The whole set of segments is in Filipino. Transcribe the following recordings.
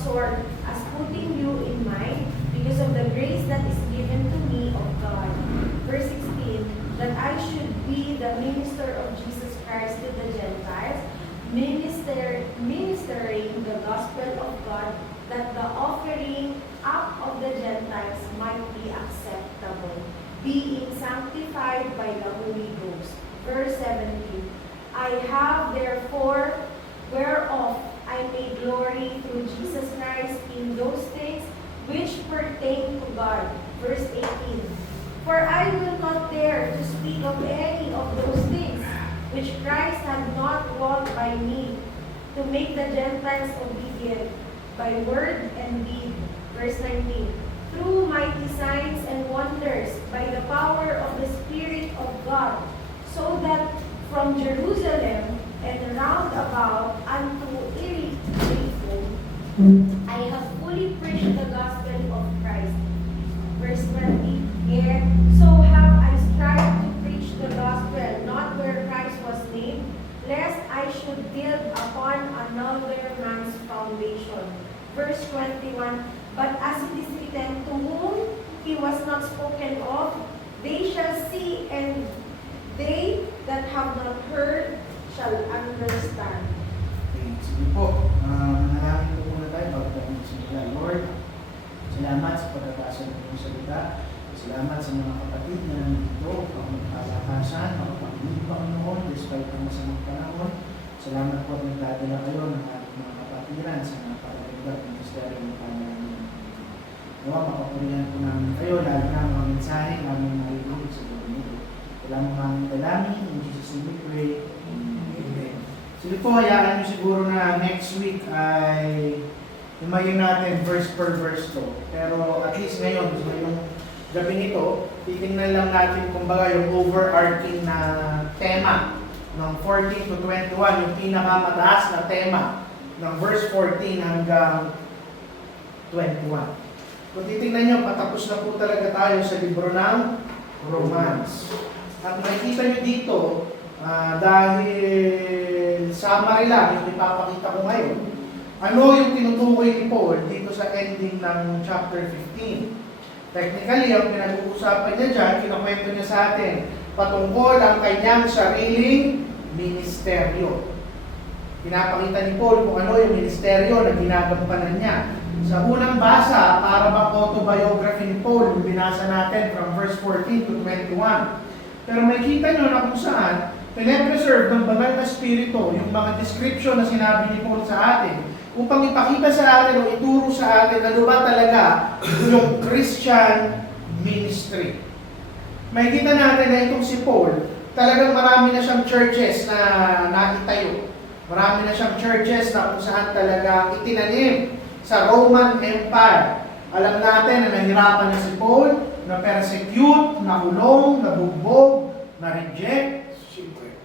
exhort, as putting you in mind, because of the grace that is given to me of God. Verse 16, that I should be the minister of Jesus Christ to the Gentiles, ministering the gospel of God, that the offering up of the Gentiles might be acceptable, being sanctified by the Holy Ghost. Verse 17, I have therefore whereof I may glory through Jesus Christ in those things which pertain to God. Verse 18, for I will not dare to speak of any of those things which Christ had not wrought by me, to make the Gentiles obedient by word and deed. Verse 19, through mighty signs and wonders by the power of the Spirit of God, so that from Jerusalem and round about unto Illyricum, I have fully preached the gospel of Christ. Verse 20, yet so have I strived to preach the gospel, not where Christ was named, lest I should build upon another man's foundation. Verse 21, but as it is written, to whom he was not spoken of, they shall see, and they that have not heard shall understand. Okay, sige po. Manalangin po muna tayo bago tayo magsimula. Lord, salamat sa pagkakasa ng iyong salita. Salamat sa mga kapatid na nandito, ang magkalakasan, makapagpili Panginoon, despite ang masamang panahon. Salamat po at nagdadala kayo ng ating mga kapatiran sa mga paragagdag ng misteryo ng Panginoon. Nawa, mapapurihan po namin kayo, lalo na ang mga mensahe namin narinig sa buwan nito. Salamat namin dalangin, in Jesus' name we pray. Amen. Sige po, hayaan nyo siguro na next week ay lumayo natin verse per verse to. Pero at least ngayon, ngayong gabi nito, titingnan lang natin kumbaga yung overarching na tema ng 14 to 21, yung pinakamataas na tema ng verse 14 hanggang 21. Kung titingnan nyo, patapos na po talaga tayo sa libro ng Romans. At makikita nyo dito, dahil summary lang yung ipapakita ko ngayon, ano yung tinutukoy ni Paul dito sa ending ng chapter 15. Technically, ang pinag-uusapan niya dyan, kinakwento niya sa atin, patungkol ang kanyang sariling ministeryo. Pinapakita ni Paul kung ano yung ministeryo na ginagampanan niya. Sa unang basa, para bang autobiography ni Paul, yung binasa natin from verse 14 to 21. Pero may kita nyo na kung saan, pinapreserve ng banal na spirito yung mga description na sinabi ni Paul sa atin upang ipakita sa atin o ituro sa atin ano ba talaga yung Christian ministry. May kita natin na itong si Paul, talagang marami na siyang churches na nakitayo. Marami na siyang churches na kung saan talaga itinanim sa Roman Empire. Alam natin na nahirapan na si Paul, na persecute, nakulong, nabugbog, na-reject, shipwreck.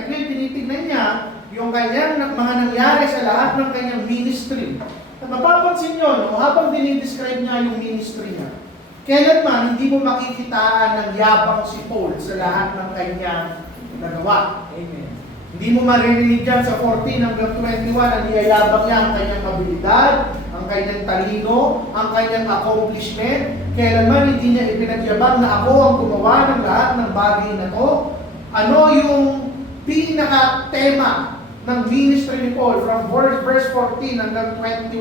At ngayon, tinitignan niya yung kanyang mga nangyari sa lahat ng kanyang ministry. At mapapansin nyo, no, habang dinidescribe niya yung ministry niya, kailanman hindi mo makikitaan ng yabang si Paul sa lahat ng kanyang nagawa. Amen. Hindi mo maririnig dyan sa 14 hanggang 21 ang niyayabang niya ang kanyang abilidad, ang kanyang talino, ang kanyang accomplishment. Kailanman hindi niya ipinagyabang na ako ang gumawa ng lahat ng bagay na to. Ano yung pinaka-tema ng ministry ni Paul from verse 14 hanggang 21?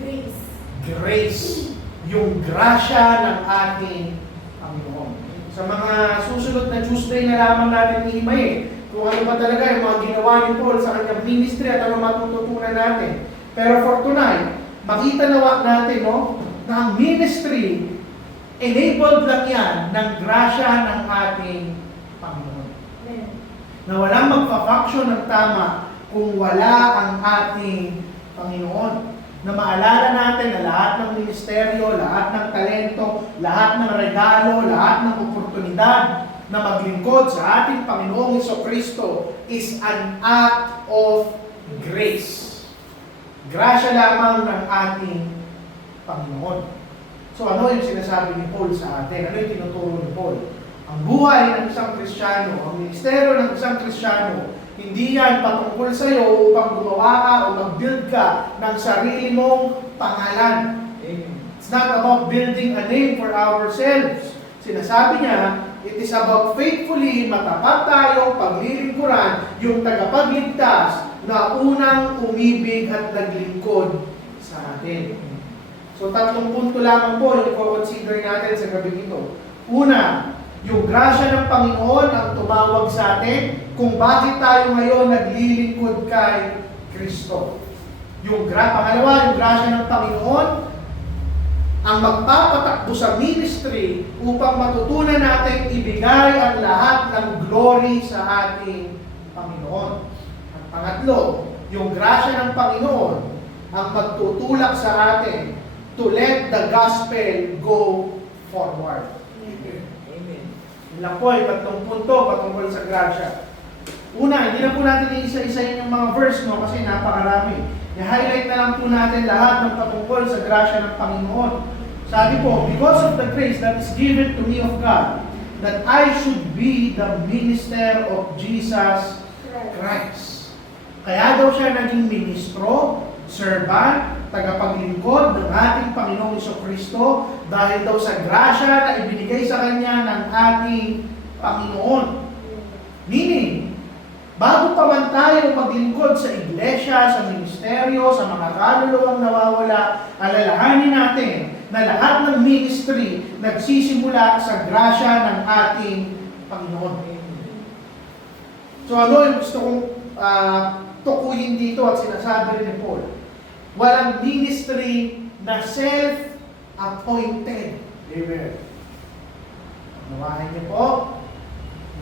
Grace. Grace. Yung grasya ng ating Panginoon. Sa mga susunod na Tuesday na lamang natin i-imay kung ano ba talaga yung mga ginawa ni Paul sa kanyang ministry at ano matututunan natin. Pero for tonight, makita natin na ang ministry enabled lang yan ng grasya ng ating Panginoon. Amen. Na walang magpa-function ng tama kung wala ang ating Panginoon. Na maalala natin na lahat ng ministeryo, lahat ng talento, lahat ng regalo, lahat ng oportunidad na maglingkod sa ating Panginoong Jesucristo is an act of grace. Grasya lamang ng ating Panginoon. So ano yung sinasabi ni Paul sa atin? Ano yung tinuturo ni Paul? Ang buhay ng isang Kristiyano, ang ministeryo ng isang Kristiyano, Hindi yan patungkol sa'yo upang gumawa ka o mag-build ka ng sarili mong pangalan. It's not about building a name for ourselves. Sinasabi niya, it is about faithfully matapat tayo paglilingkuran yung tagapagligtas na unang umibig at naglingkod sa atin. So 3 punto lamang po yung i-consider natin sa gabi ito. Una, yung grasya ng Panginoon ang tumawag sa atin kung bakit tayo ngayon naglilingkod kay Kristo. Pangalawa, yung grasya ng Panginoon ang magpapatakbo sa ministry upang matutunan natin ibigay ang lahat ng glory sa ating Panginoon. At pangatlo, yung grasya ng Panginoon ang magtutulak sa atin to let the gospel go forward. Amen. Yun lang po, 3 punto patungkol sa grasya. Una, hindi na po natin iisa-isayin yung mga verse, no, kasi napakarami. I-highlight na lang po natin lahat ng patungkol sa grasya ng Panginoon. Sabi po, because of the grace that is given to me of God, that I should be the minister of Jesus Christ. Kaya daw siya naging ministro, servant, tagapaglingkod ng ating Panginoong Jesucristo dahil daw sa grasya na ibinigay sa Kanya ng ating Panginoon. Meaning, bago pa man tayo maglingkod sa iglesia, sa ministeryo, sa mga kaluluwang nawawala, alalahanin natin na lahat ng ministry nagsisimula sa grasya ng ating Panginoon. So ano yung gusto kong tukuyin dito at sinasabi rin ni Paul? Walang ministry na self-appointed. Amen. Nawahin niyo po,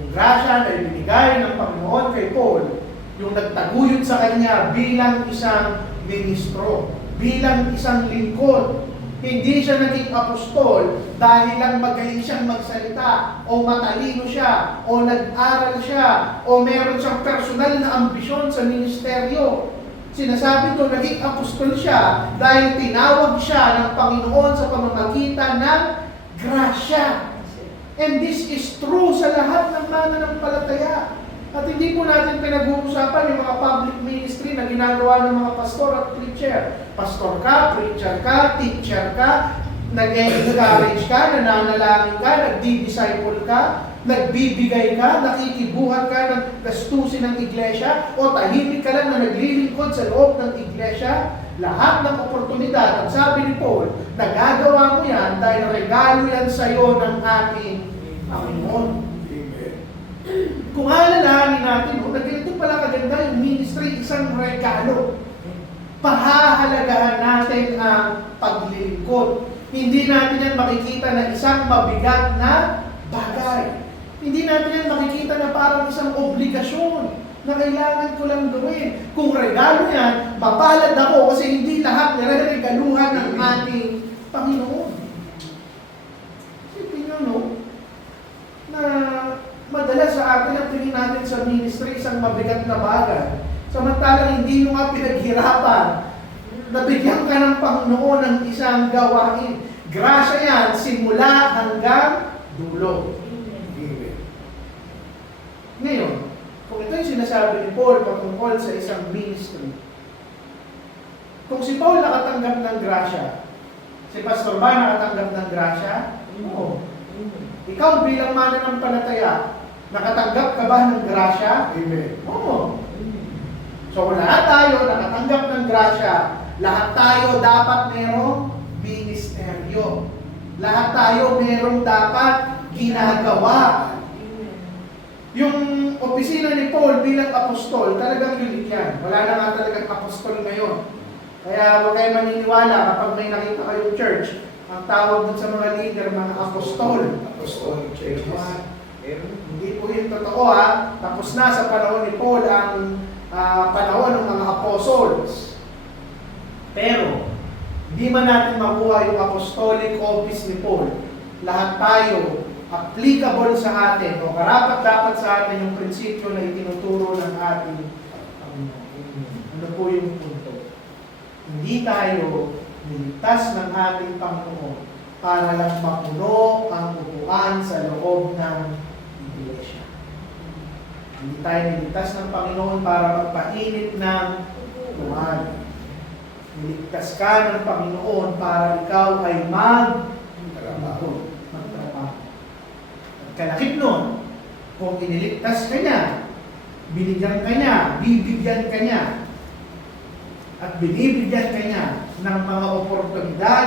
yung grasya na ibinigay ng Panginoon kay Paul, yung nagtaguyod sa kanya bilang isang ministro, bilang isang lingkod. Hindi siya naging apostol dahil lang magaling siyang magsalita, o matalino siya, o nag-aral siya, o meron siyang personal na ambisyon sa ministeryo. Sinasabi doon, naging apostol siya dahil tinawag siya ng Panginoon sa pamamagitan ng grasya. And this is true sa lahat ng mananampalataya. At hindi po natin pinag-uusapan yung mga public ministry na ginagawa ng mga pastor at preacher. Pastor ka, preacher ka, teacher ka, nag-encourage ka, nananalangin ka, nagdi-disciple ka, nagbibigay ka, nakikibuhat ka ng gastusin ng iglesia, o tahimik ka lang na naglilingkod sa loob ng iglesia. Lahat ng oportunidad, at sabi ni Paul, nagagawa mo yan dahil regalo yan sa iyo ng ating Panginoon. Kung alalahanin natin, ganito pala kaganda yung ministry, isang regalo. Pahahalagahan natin ang paglilingkod. Hindi natin yan makikita na isang mabigat na bagay. Hindi natin yan makikita na parang isang obligasyon na kailangan ko lang gawin. Kung regalo yan, mapalad ako kasi hindi lahat nire-regaluhan ng ating Panginoon. Isipin nyo, no? Na madalas sa atin ang tingin natin sa ministry isang mabigat na bagay. Samantalang hindi mo nga pinaghirapan. Nabigyan ka ng Panginoon ng isang gawain. Grasya yan, simula hanggang dulo. Ngayon, kung ito yung sinasabi ni Paul patungkol sa isang ministry, kung si Paul nakatanggap ng grasya, si Pastor ba nakatanggap ng grasya? Oo. Ikaw bilang mananampalataya, nakatanggap ka ba ng grasya? Amen. Oo. So lahat tayo nakatanggap ng grasya. Lahat tayo dapat merong ministeryo. Lahat tayo merong dapat ginagawa. Yung opisina ni Paul bilang apostol, talagang unique yan. Wala na nga talagang apostol ngayon. Kaya huwag kayo maniniwala kapag may nakita kayong church, ang tawag dun sa mga leader, mga apostol. Apostolic churches. Hindi po yun totoo ha. Tapos na sa panahon ni Paul ang panahon ng mga apostles. Pero, hindi man natin makuha yung apostolic office ni Paul. Lahat tayo applicable sa atin o karapat-dapat sa atin yung prinsipyo na itinuturo ng ating Panginoon. Ano po yung punto? Hindi tayo niligtas ng ating Panginoon para lang mapuno ang upuan sa loob ng iglesia. Hindi tayo niligtas ng Panginoon para magpainit ng tuwan. Niligtas ka ng Panginoon para ikaw ay magtrabaho. At kalakip nun, kung iniligtas ka niya, binigyan ka niya, bibigyan ka niya, at binibigyan ka niya ng mga oportunidad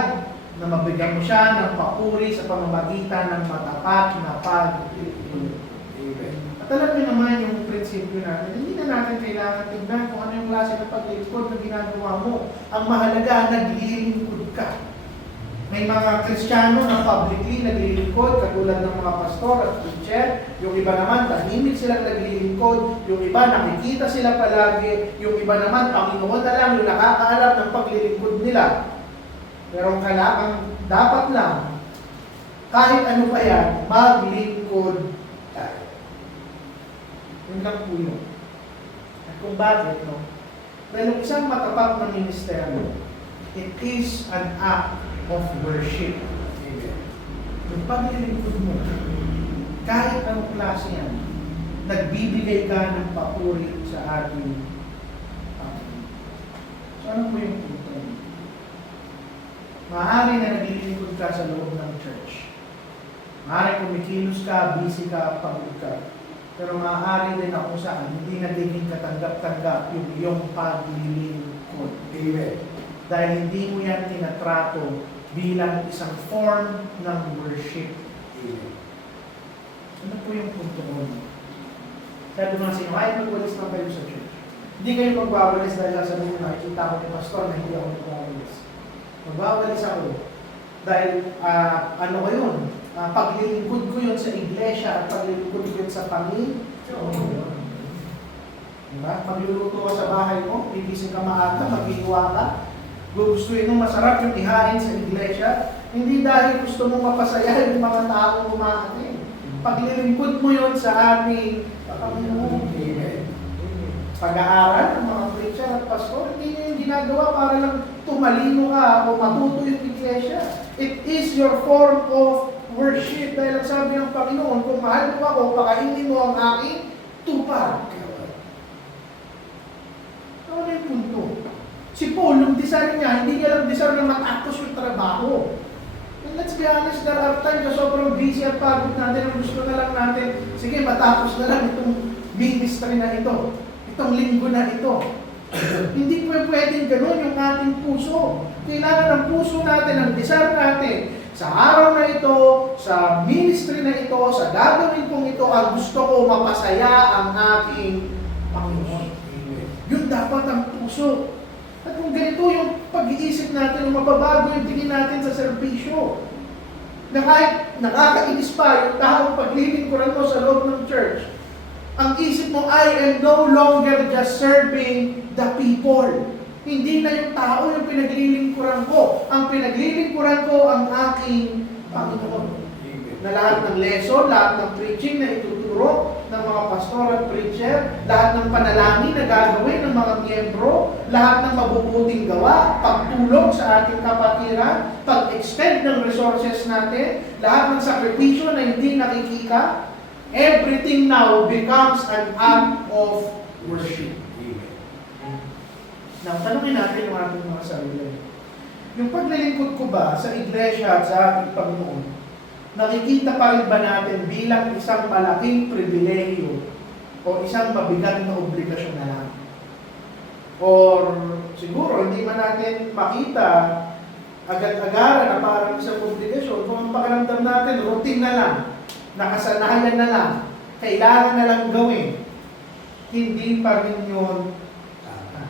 na mabigyan mo siya ng papuri sa pamamagitan ng matapat na paglilingkod. At alam niyo naman yung prinsipyo natin, hindi na natin kailangan tignan kung ano yung klase ng paglilingkod na ginagawa mo. Ang mahalaga, naglilingkod ka. May mga Kristiyano na publicly naglilingkod, katulad ng mga pastor at preacher. Yung iba naman, tahimik silang naglilingkod. Yung iba, nakikita sila palagi. Yung iba naman, Panginoon na lang yung nakakaalam ng paglilingkod nila. Pero ang dapat lang, kahit ano pa yan, maglingkod tayo. Yun lang po yun. At kung bakit, no? Dahil yung isang matapat na ministeryo, it is an act of worship. Amen. Yung paglilingkod mo, kahit anong klase yan, nagbibigay ka ng papuri sa ating Panginoon. So ano po yung punto? Maaari na naglilingkod ka sa loob ng church. Maaari kumikilos ka, busy ka, pagod ka. Pero maaari din ako saan, hindi nagiging katanggap-tanggap yung iyong paglilingkod. Amen. Dahil hindi mo yan tinatrato bilang isang form ng worship. Amen. Ano po yung punto ko? Sabi mga sino, ay magwalis na kayo sa church. Hindi kayo magwawalis dahil sasabihin mo, nakikita ko ni pastor na hindi ako magwawalis. Magwawalis ako. Dahil, ano ko yun? Paglilingkod ko yun sa iglesia at paglilingkod ko yun sa Panginoon. Diba? Magluluto ka sa bahay mo, gigising ka maaga, maghihiwa ka. Gugustuhin mo masarap yung ihain sa iglesia, hindi dahil gusto mong mapasaya yung mga taong umaatin. Paglilingkod mo yun sa ating Panginoon. Pag-aaral ng mga preacher at pastor, hindi nyo yung ginagawa para lang tumalino ka o matuto yung iglesia. It is your form of worship. Dahil ang sabi ng Panginoon, kung mahal mo ako, pakainin mo ang aking tupa. Ano yung punto? Si Paul, nung desire niya, hindi niya lang desire na matapos yung trabaho. And let's be honest, there are times na sobrang busy at pagod natin, ang gusto na lang natin, sige, matapos na lang itong ministry na ito, itong linggo na ito. Hindi pwedeng ganun yung ating puso. Kailangan ng puso natin, ang desire natin, sa araw na ito, sa ministry na ito, sa gagawin kong ito, ang gusto ko mapasaya ang aking Panginoon. Yun dapat ang puso. At kung ganito yung pag-iisip natin, mababago yung tingin natin sa serbisyo. Na kahit nakakainis pa yung taong paglilingkuran mo sa loob ng church, ang isip mo, I am no longer just serving the people. Hindi na yung tao yung pinaglilingkuran ko. Ang pinaglilingkuran ko ang aking Panginoon. Na lahat ng lesson, lahat ng preaching na ituturo ng mga pastor at preacher, lahat ng panalangin na gagawin ng mga miyembro, lahat ng mabubuting gawa, pagtulong sa ating kapatiran, pag-extend ng resources natin, lahat ng sakripisyo na hindi nakikita, everything now becomes an act of worship. Now, tanungin natin yung ating mga sarili. Yung paglilingkod ko ba sa iglesia at sa ating Panginoon, nakikita pa rin ba natin bilang isang malaking pribilehiyo o isang mabigat na obligasyon na lang? Or siguro hindi man natin makita agad-agaran na parang isang obligasyon kung ang pakiramdam natin routine na lang, nakasanayan na lang, kailangan na lang gawin. Hindi pa rin yun tama.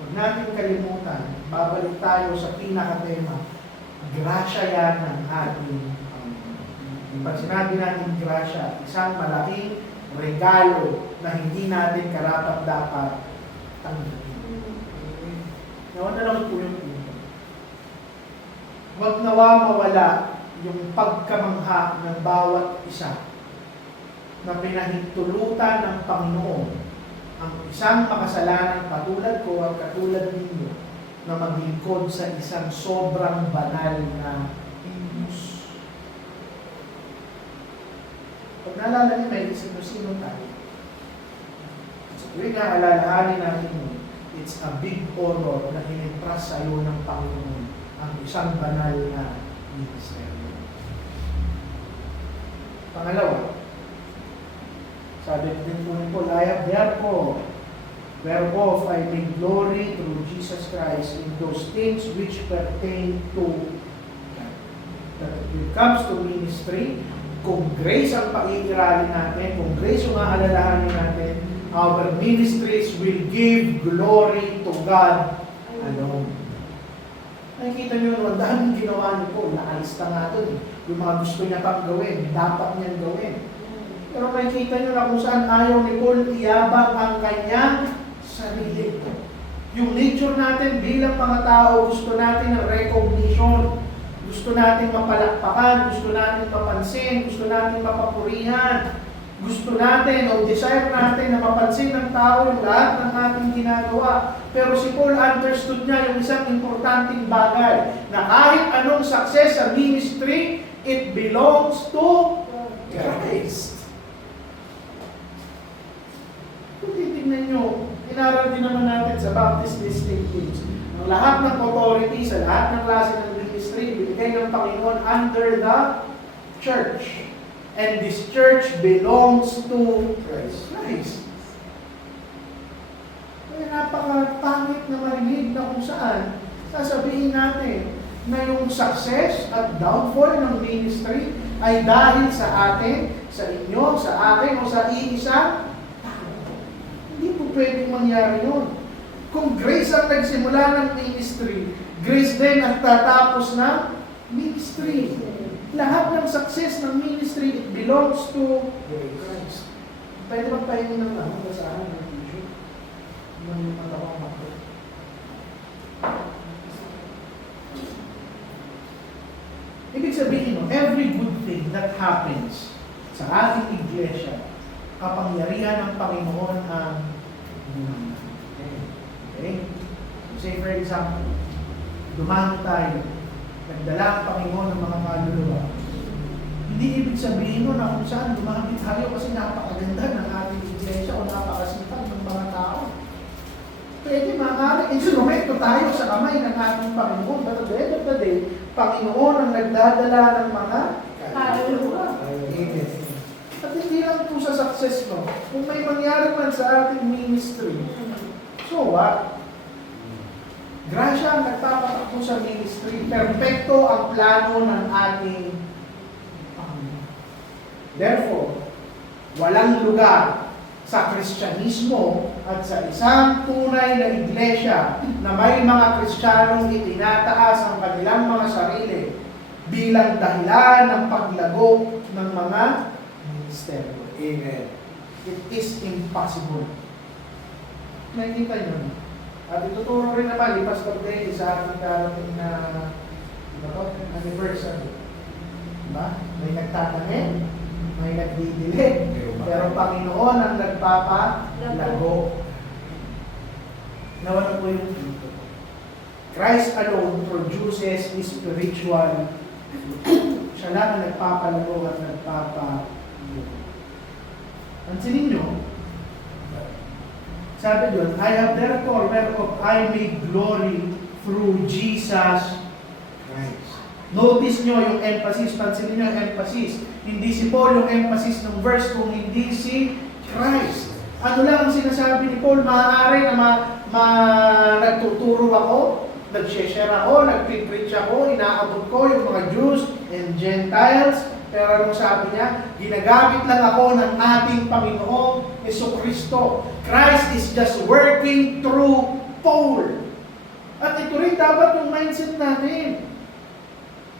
Huwag natin kalimutan, babalik tayo sa pinaka-tema. Grasya yan ng ating Panginoon. Pag sinabi natin grasya, isang malaking regalo na hindi natin karapat-dapat tanggapin. Nawan na lang po yung punto. Huwag nawa mawala yung pagkamangha ng bawat isa na pinahintulutan ng Panginoon ang isang makasalanan katulad ko at katulad ninyo na maglingkod sa isang sobrang banal na Diyos. Pag naalala niyo, may sino tayo. So, tuwing naalalahanin natin yun, it's a big honor na in-entrust sa iyo ng Panginoon ang isang banal na ministeryo. Pangalawa, sabi din po ni Paul, I have therefore, whereof I may glory through Jesus Christ in those things which pertain to God. That when it comes to ministry, kung grace ang pag-iiralin natin, kung grace yung aalalahanin natin, our ministries will give glory to God alone. Nakikita nyo naman, dahil ginawa niyo po, naalista nga doon. Yung mga gusto niya pang gawin, dapat niyang gawin. Pero makikita nyo na kung saan ayaw ni Paul iyabang ang kanyang sarili. Yung nature natin bilang mga tao, gusto natin ng recognition. Gusto natin mapalakpakan, gusto natin mapansin, gusto natin mapapurihan. Gusto natin o desire natin na mapansin ng tao yung lahat ng ating ginagawa. Pero si Paul understood niya yung isang importanteng bagay na kahit anong success sa ministry, it belongs to Christ. Kung titignan nyo, inaral din naman natin sa Baptist District Teams, ang lahat ng authority sa lahat ng klase ng ministry, binigay ng Panginoon under the church. And this church belongs to Christ. Kaya napakapangit na marinig na kung saan sasabihin natin na yung success at downfall ng ministry ay dahil sa atin, sa inyo, sa akin, o sa iisang tao. Hindi po pwedeng mangyari yun. Kung grace ang nagsimula ng ministry, grace din ang tatapos ng ministry. Lahat ng success ng ministry, it belongs to Christ. Pwede magpahingi ng lang sa akin ng tissue. Yung matawang makro. Ibig sabihin, every good thing that happens sa ating iglesia, kapangyarihan ng Panginoon ang ginagawa. Okay? Say for example, dumami tayo, nagdala ang Panginoon ng mga kaluluwa. Hindi ibig sabihin mo na kung saan dumami tayo kasi napakaganda ng ating iglesia o napakasipag ng mga tao. Pwede maaari, instrumento tayo sa kamay ng ating Panginoon. But at the end of the day, Panginoon ang nagdadala ng mga kaluluwa. Amen. At hindi lang po sa success mo. Kung may mangyari man sa ating ministry, so what? Grasya ang nagpapatakbo sa ministry. Perpekto ang plano ng ating Panginoon. Therefore, walang lugar sa Kristyanismo at sa isang tunay na iglesia na may mga Kristiyanong itinataas ang kanilang mga sarili bilang dahilan ng paglago ng mga ministeryo. Amen. It is impossible. Nakikita nyo. At ituturo rin naman ni Pastor Denny sa ating darating na anniversary. Diba? May nagtatanim, may nagdidilig, pero Panginoon ang nagpapalago. Nawala po yung dito. Christ alone produces spiritual fruit. Siya lang ang nagpapalago at nagpapalago. Pansinin nyo, sabi doon, I have therefore whereof I may glory through Jesus Christ. Notice nyo yung emphasis, pansinin nyo yung emphasis. Hindi si Paul yung emphasis ng verse, kung hindi si Christ. Ano lang ang sinasabi ni Paul? Maaari na nagtuturo ako, nag-share ako, nag-preach ako, inaabot ko yung mga Jews and Gentiles. Pero anong sabi niya? Ginagamit lang ako ng ating Panginoong Jesucristo. Christ is just working through Paul. At ito rin dapat yung mindset natin.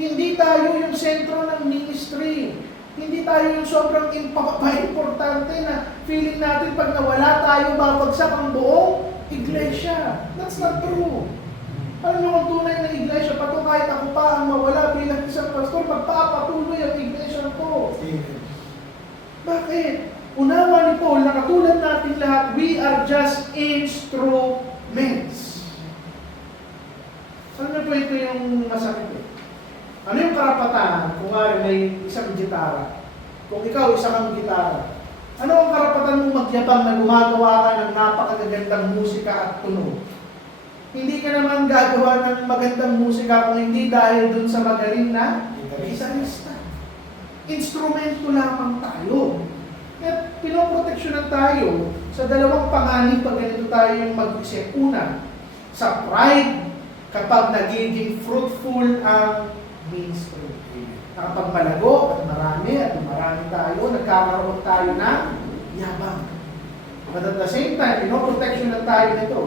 Hindi tayo yung sentro ng ministry. Hindi tayo yung sobrang importante na feeling natin pag nawala tayo, babagsak ang buong iglesia. That's not true. Alam nyo kung tunay na iglesia, pato kahit ako pa ang mawala bilang isang pastor, magpapatuloy ang iglesia ko. Bakit? Unawa ni Paul, na katulad natin lahat, we are just instruments. Ano po ito yung masakit eh? Ano yung karapatan kung may isang gitara? Kung ikaw, isa kang gitara, ano ang karapatan mong magyabang na gumagawa ka ng napakagandang musika at tunog? Hindi ka naman gagawa ng magandang musika kung hindi dahil dun sa magaling na gitarista. Instrumento lamang tayo. Kaya pinoproteksyonan tayo sa dalawang panganib pag ganito tayo yung mag-isip. Una, sa pride, kapag nagiging fruitful ang ministry. Kapag malago at marami tayo, nagkakaroon tayo ng yabang. But at the same time, pinoproteksyonan tayo nito.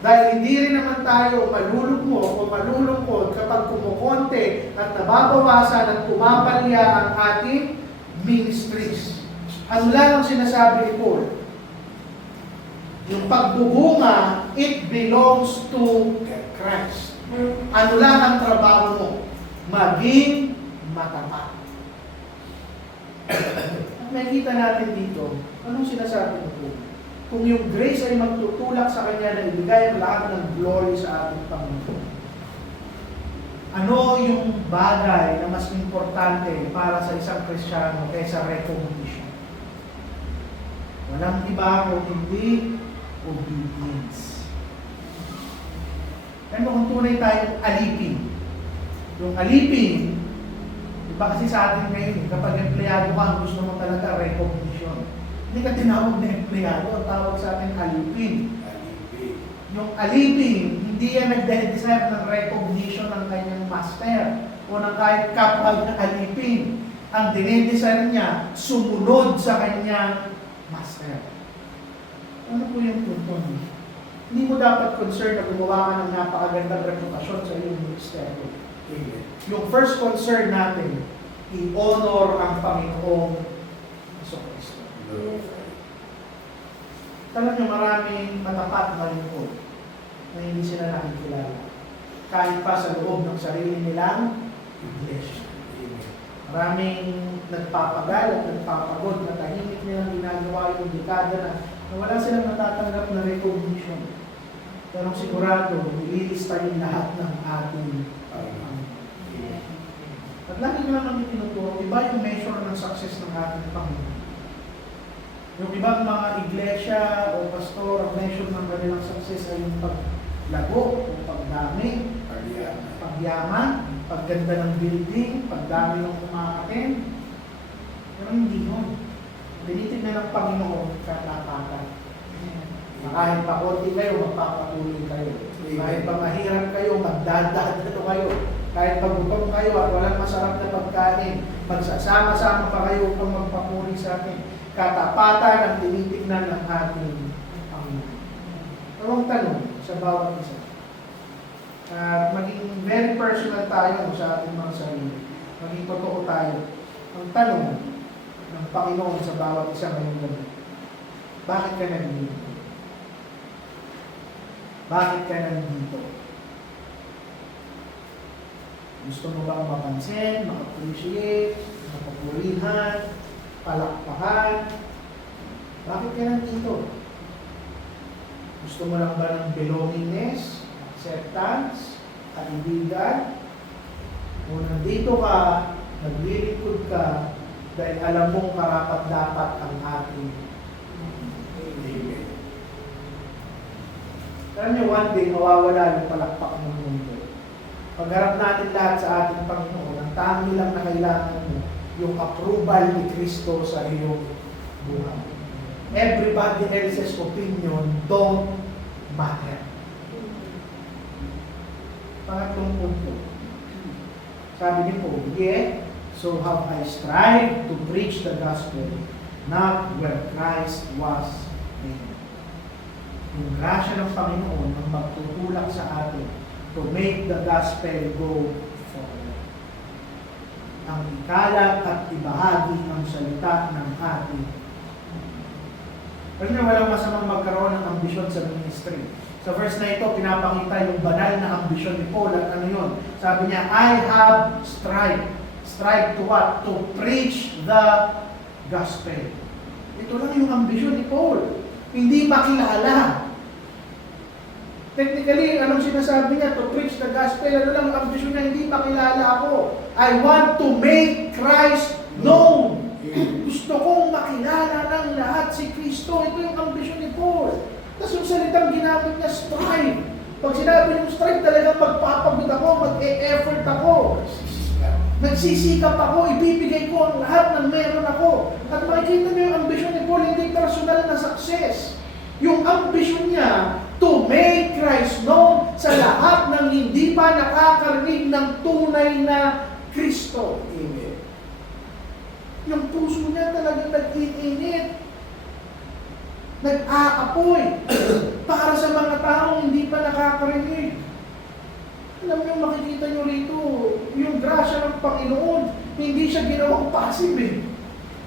Dahil hindi rin naman tayo malulugmo o malulungkot kapag kumukonte at nababawasan at pumapalya ang ating ministries. Ano lang ang sinasabi ni Paul? Yung pagbubunga, it belongs to Christ. Ano lang ang trabaho mo? Maging matapat. At makikita natin dito, anong sinasabi ni Paul? Kung yung grace ay magtutulak sa Kanya na ibigay ang lahat ng glory sa ating Panginoon. Ano yung bagay na mas importante para sa isang Kristiyano kaysa recognition? Walang iba kung hindi obedience. Ano kung tunay tayong alipin? Yung alipin, iba kasi sa atin ngayon, kapag empleyado ka, gusto mo talaga recognition. Hindi ka tinawag na empleyado, ang tawag sa atin alipin. Yung alipin, hindi yan nagde-desire ng recognition ng kanyang master o ng kahit kapag na alipin. Ang dinedesire niya, sumunod sa kanyang master. Ano po yung punto niya? Hindi mo dapat concern na gumawa ka ng napakagandang reputasyon sa iyong ministeryo. Yung first concern natin, i-honor ang Panginoong Jesucristo. Alam niyo, maraming matapat na lingkod na hindi sila nakikilala. Kahit pa sa loob ng sarili nilang iglesia. Maraming nagpapagal at nagpapagod na tahimik nilang ginagawa yung dekada na wala silang natatanggap na recognition. Pero sigurado, nililista yung lahat ng ating at lagi ko naman itinuturo, iba yung measure ng success ng ating Panginoon. Yung ibang mga iglesia o pastor, ang measure ng kanilang success ay yung paglago, o pagdami, pagyaman, pagganda ng building, pagdami ng kumakain. Pero hindi yun. Binitin na ng Panginoon katapatan. Kahit pa konti kayo, magpapatuloy kayo. Kahit pa mahirap kayo, magdadadalo kayo. Kahit pag gutom kayo at walang masarap na pagkain, magsasama-sama pa kayo upang magpapuri sa akin. Katapatan ang tinitignan ng ating Panginoon. Ang tanong sa bawat isa. At maging very personal tayo sa ating mga sarili. Maging totoo tayo. Ang tanong ng Panginoon sa bawat isa ngayong gabi. Bakit ka nandito? Bakit ka nandito? Gusto mo bang mapansin, ma-appreciate, mapapurihan, palakpakan? Bakit ka nandito? Gusto mo lang ba ng belongingness, acceptance, kaibigan? O nandito ka, naglilingkod ka, dahil alam mong karapat-dapat ang ating Amen. Alam niyo, one day, mawawala yung palakpak ng mundo. Pagharap natin lahat sa ating Panginoon, ang tangi lang na kailangan mo, yung approval ni Kristo sa iyong buhay. Everybody else's opinion don't matter. Pangatlong punto. Sabi niyo po, yet, so have I strived to preach the gospel, not where Christ was made. Yung grasya ng Panginoon ang magtutulak sa atin to make the gospel go forward. Ang ikalat at ibahagi ang salita ng ating. Pero walang masamang magkaroon ng ambisyon sa ministry. Sa verse na ito, pinapakita yung banal na ambisyon ni Paul. At ano yun? Sabi niya, I have strived. Strive to what? To preach the gospel. Ito lang yung ambisyon ni Paul. Hindi makilala. Technically, anong sinasabi niya? To preach the gospel. Ano lang ang ambisyon niya? Hindi makilala ako. I want to make Christ known. ginamit niya, strive. Pag sinabi ng strive, talagang magpapagod ako, mag-e-effort ako. Nagsisikap ako, ibibigay ko ang lahat ng meron ako. At makikita niyo yung ambisyon ni Paul, hindi personal na success. Yung ambisyon niya, to make Christ known sa lahat ng hindi pa nakakarinig ng tunay na Kristo. Amen. Yung puso niya talagang nag-iinit. Nag-aapoy para sa mga taong hindi pa nakakarinig. Alam niyo, makikita niyo rito, yung grasya ng Panginoon, hindi siya ginawang passive eh.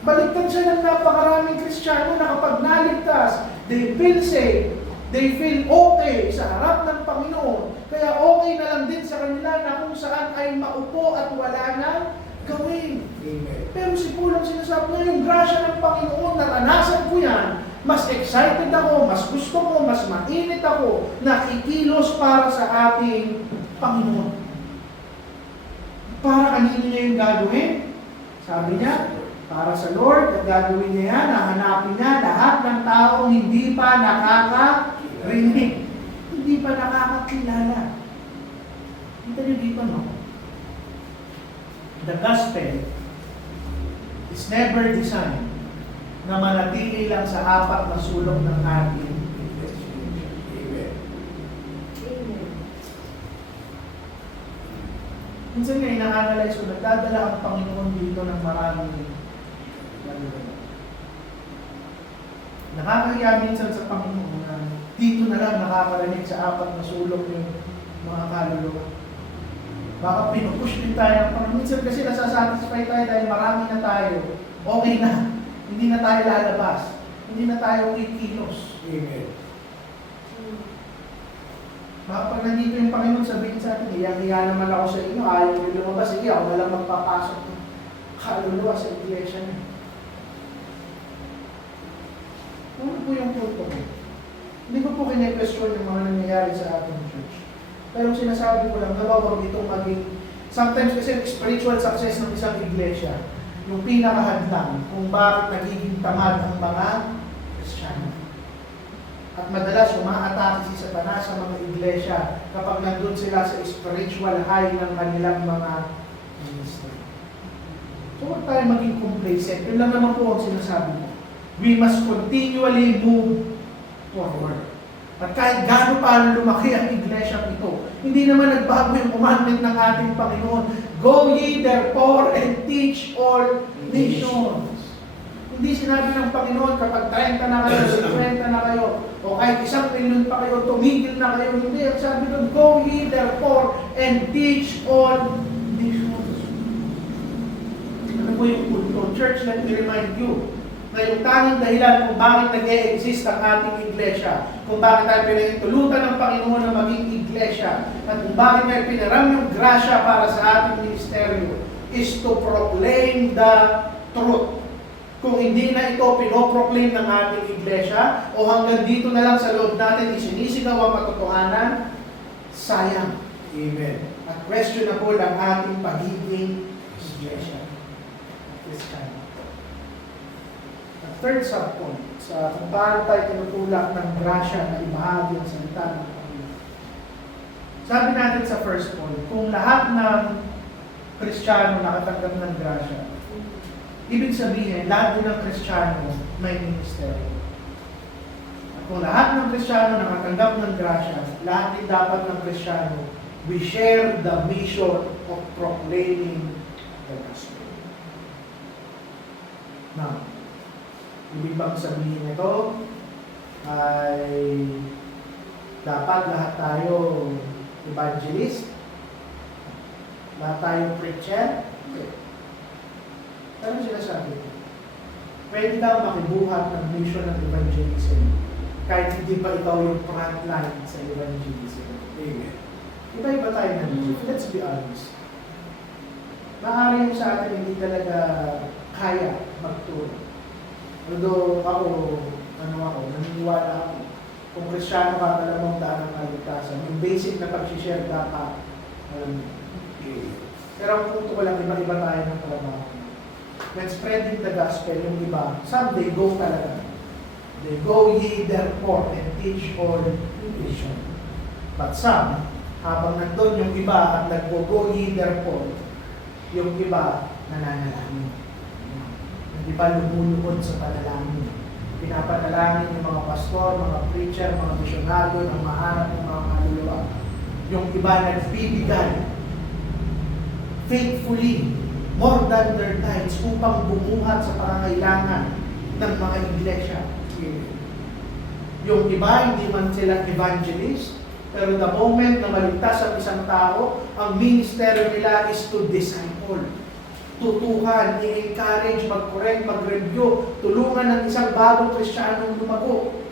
Baliktad siya ng napakaraming Kristiyano na kapag naligtas, they feel safe, they feel okay sa harap ng Panginoon. Kaya okay na lang din sa kanila na kung saan ay maupo at wala nang gawin. Amen. Pero si Paul ang sinasabi niya, yung grasya ng Panginoon, naranasan ko yan, mas excited ako, mas gusto ko, mas mainit ako, nakikilos para sa ating Panginoon. Para kanino niya yung gagawin? Sabi niya, para sa Lord, at gagawin niya yan, hahanapin niya lahat ng taong hindi pa nakakarinig, hindi pa nakakakilala. Kita niyo dito, no? The gospel is never designed na manatili lang sa apat na sulok ng ating iglesia. Amen. Amen. Minsan nga ina-analyze ko, nagdadala ang Panginoon dito ng maraming kaluluwa. Nakakahiya minsan sa Panginoon na dito na lang nakakarinig sa apat na sulok yung mga kaluluwa. Baka pinupush din tayo ng Panginoon. Minsan kasi nasasatisfy tayo dahil marami na tayo. Okay na. Hindi na tayo lalabas. Hindi na tayo kikilos. Amen. Baka pag nandito yung Panginoon, sabihin sa atin, hiyang-hiya naman ako sa inyo, ayaw nyo lumabas, sige, ako na lang magpapasok ng kaluluwa sa iglesia na. Ano po yung punto ko? Hindi ko po kine-question yung mga nangyayari sa ating church. Pero sinasabi ko lang, nabawag itong maging, sometimes kasi spiritual success ng isang iglesia, yung pinakahadlang kung bakit nagiging tamad ang mga Kristiyano. At madalas umaatake si Satanas sa mga iglesia kapag nandun sila sa spiritual high ng kanilang mga ministry. So huwag tayo maging complacent. Yun lang naman po ang sinasabi mo. We must continually move forward. At kahit gaano pa lumaki ang iglesia ito, hindi naman nagbago yung commandment ng ating Panginoon. Go ye therefore and teach all nations. Hindi sinabi ng Panginoon kapag 30 na kayo, 50 na kayo, o kahit 1 milyon pa kayo, tumigil na kayo. Hindi. Ang sabi doon, go ye therefore and teach all nations. Ano po yung punto? Church, let me remind you, na yung tanging dahilan kung bakit nag-e-exist ang ating iglesia, kung bakit tayo pinahintulutan ng Panginoon na maging iglesia, at kung bakit tayo pinaram yung grasya para sa ating ministeryo, is to proclaim the truth. Kung hindi na ito pinoproclaim ng ating iglesia, o hanggang dito na lang sa loob natin isinisigaw ang katotohanan, sayang. Amen. At questionable ang ating pagiging iglesia. Christian. At third subpoint, sa kung paano tayo tinutulak ng grasya na ibahagi ang salita ng Panginoon. Sabi natin sa first point, kung lahat ng Kristiyano nakatanggap ng grasya, ibig sabihin, lahat din ng Kristiyano may ministeryo. At kung lahat ng Kristiyano nakatanggap ng grasya, lahat din dapat ng Kristiyano, we share the mission of proclaiming the gospel. Now, ibig bang sabihin ito ay dapat lahat tayo evangelist? Lahat tayo preacher? Okay. Ano sinasabi ko? Pwede daw makibuhat ng mission ng evangelism kahit hindi pa ikaw yung front line sa evangelism. Amen. Iba-iba tayo ng gift. Let's be honest. Maaari yung sa atin hindi talaga kaya magturo. Although ako, naniniwala ako. Kung Kristiyano ka, malamang daan ng kaligtasan. Yung basic na pag-share dapat. Pero ang punto ko lang, iba-iba tayo ng trabaho. When spreading the gospel, yung iba, someday go talaga. They go ye therefore and teach all nation. But some, habang nandun yung iba at nagbo-go ye therefore, yung iba nananalangin. Yung iba lumulukod sa panalangin. Pinapanalangin yung mga pastor, mga preacher, mga misyonaryo ng mahanap ng mga kaluluwa. Yung iba nagbibigay faithfully more than their tithes upang bumuhat sa pangangailangan ng mga iglesia. Yung iba, hindi man sila evangelist, pero the moment na maligtas ang isang tao, ang ministeryo nila is to disciple. Tutukan, i-encourage, mag-correct, mag-review, tulungan ng isang bagong Kristiyanong lumago.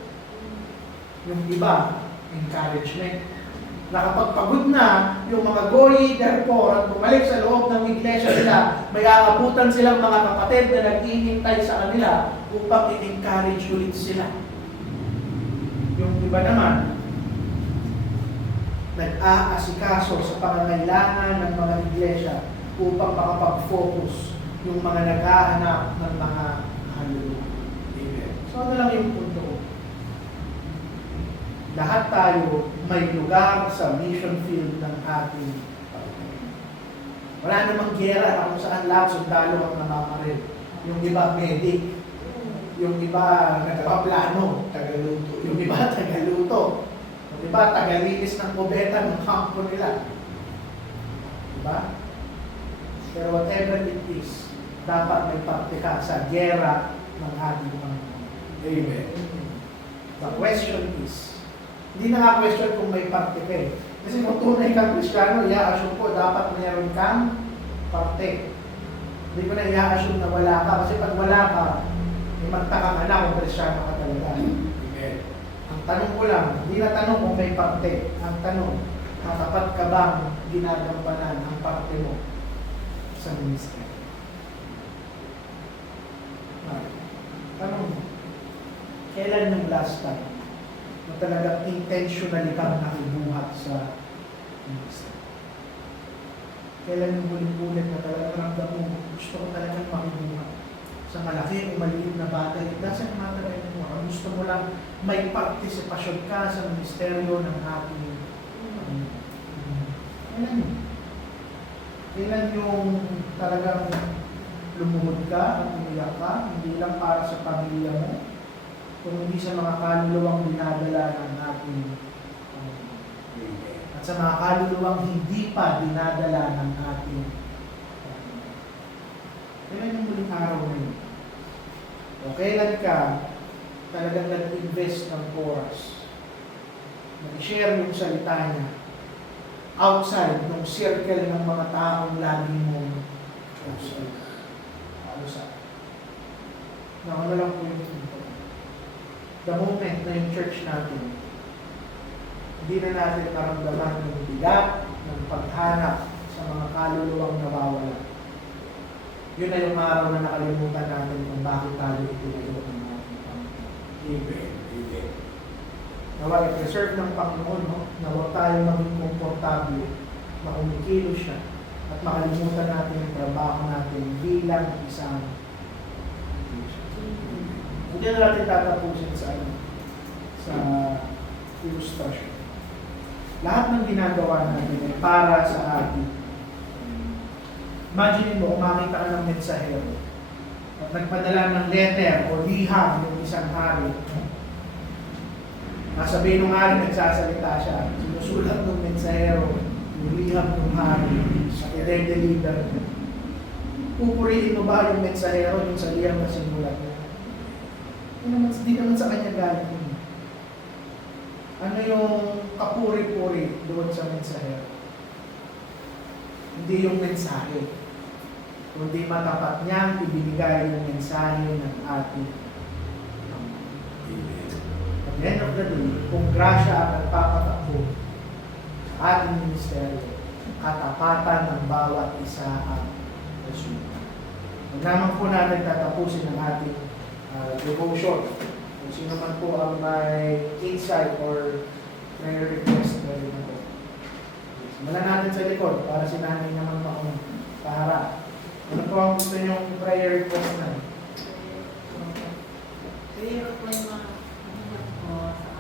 Yung iba, encouragement. Nakapagpagod na yung mga goyi, therefore, at bumalik sa loob ng iglesia nila, may aabutan silang mga kapatid na naghihintay sa kanila upang i-encourage ulit sila. Yung iba naman, nag-aasikaso sa pangangailangan ng mga iglesia upang makapag-focus yung mga naghahanap ng mga kaluluwa. So ano lang yung punto ko? Lahat tayo may lugar sa mission field ng ating Panginoon. Wala namang giyera na kung saan lahat sundalo ang namamaril. Yung iba medic, yung iba nagpaplano, tagaluto, yung iba tagaluto, yung iba tagalinis ng kubeta ng kampo nila. Diba? Pero whatever it is, dapat may parte ka sa giyera ng ating Panginoon. Amen. The question is, hindi na nga question kung may parte ka eh. Kasi kung tunay kang Kristiyano, i-assume ko, dapat mayroon kang parte. Hindi ko na i-assume na wala ka. Kasi pag wala ka, may magtakang anak kung Kristiyano ka talaga. Amen. Ang tanong ko lang, hindi na tanong kung may parte. Ang tanong, katapat ka bang ginagampanan ang parte mo sa ministry? Tanong, kailan yung last time na talagang intentionally kang nakibuhat sa ministry? Kailan yung ulit-ulit na talagang ramdam mo, gusto ko talagang makibuhat sa malaki o maliit na bagay? It doesn't matter anymore. Ang gusto mo lang may partisipasyon ka sa ministeryo ng ating kailan yun? Kailan yung talagang lumuhod ka at umiyak ka, hindi lang para sa pamilya mo, kung hindi sa mga kaluluwang dinadala ng ating at sa mga kaluluwang hindi pa dinadala ng ating kailan yung muling araw na yun? O kailan ka talagang nag-invest ng oras, nag-share yung salita niya outside ng circle ng mga taong lagi mong kausap. Na ano lang po yung ito. The moment na yung church natin, hindi na natin maramdaman yung bigat ng paghanap sa mga kaluluwang nawawala. Yun na yung araw na nakalimutan natin kung bakit tayo itinayo ng ating Panginoon. Amen. Amen. Nawa i-preserve ng Panginoon, no? Na huwag tayo maging komportable na kumikilos siya at makalimutan natin yung trabaho natin bilang isang hindi na natin tatapusin sa ilustrasyon. Lahat ng ginagawa natin ay para sa atin. Imagine mo, kung makita ka ng mensahero at nagpadala ng letter o liham yung isang hari. Nasabihin ng hari, nagsasalita siya. Sinusulat ng mensahero yung liham ng hari at i-deliver niya. Pupurihin mo ba yung mensahero yung sa liham na sinulat niya? Hindi naman sa kanya galing yun. Ano yung kapuri-puri doon sa mensahero? Hindi yung mensahe, kundi matapat niyang ibinigay yung mensahe ng ating at the end of the day, kung grasya ang nagpapatakbo sa ating ministeryo, katapatan ng bawat isa ang resulta. Huwag naman po natin tatapusin ang ating devotion. Kung sino man po ang may insight or prayer request na rin po. Simulan natin sa likod para si nanay naman paharap. Ano po ang gusto niyong prayer request na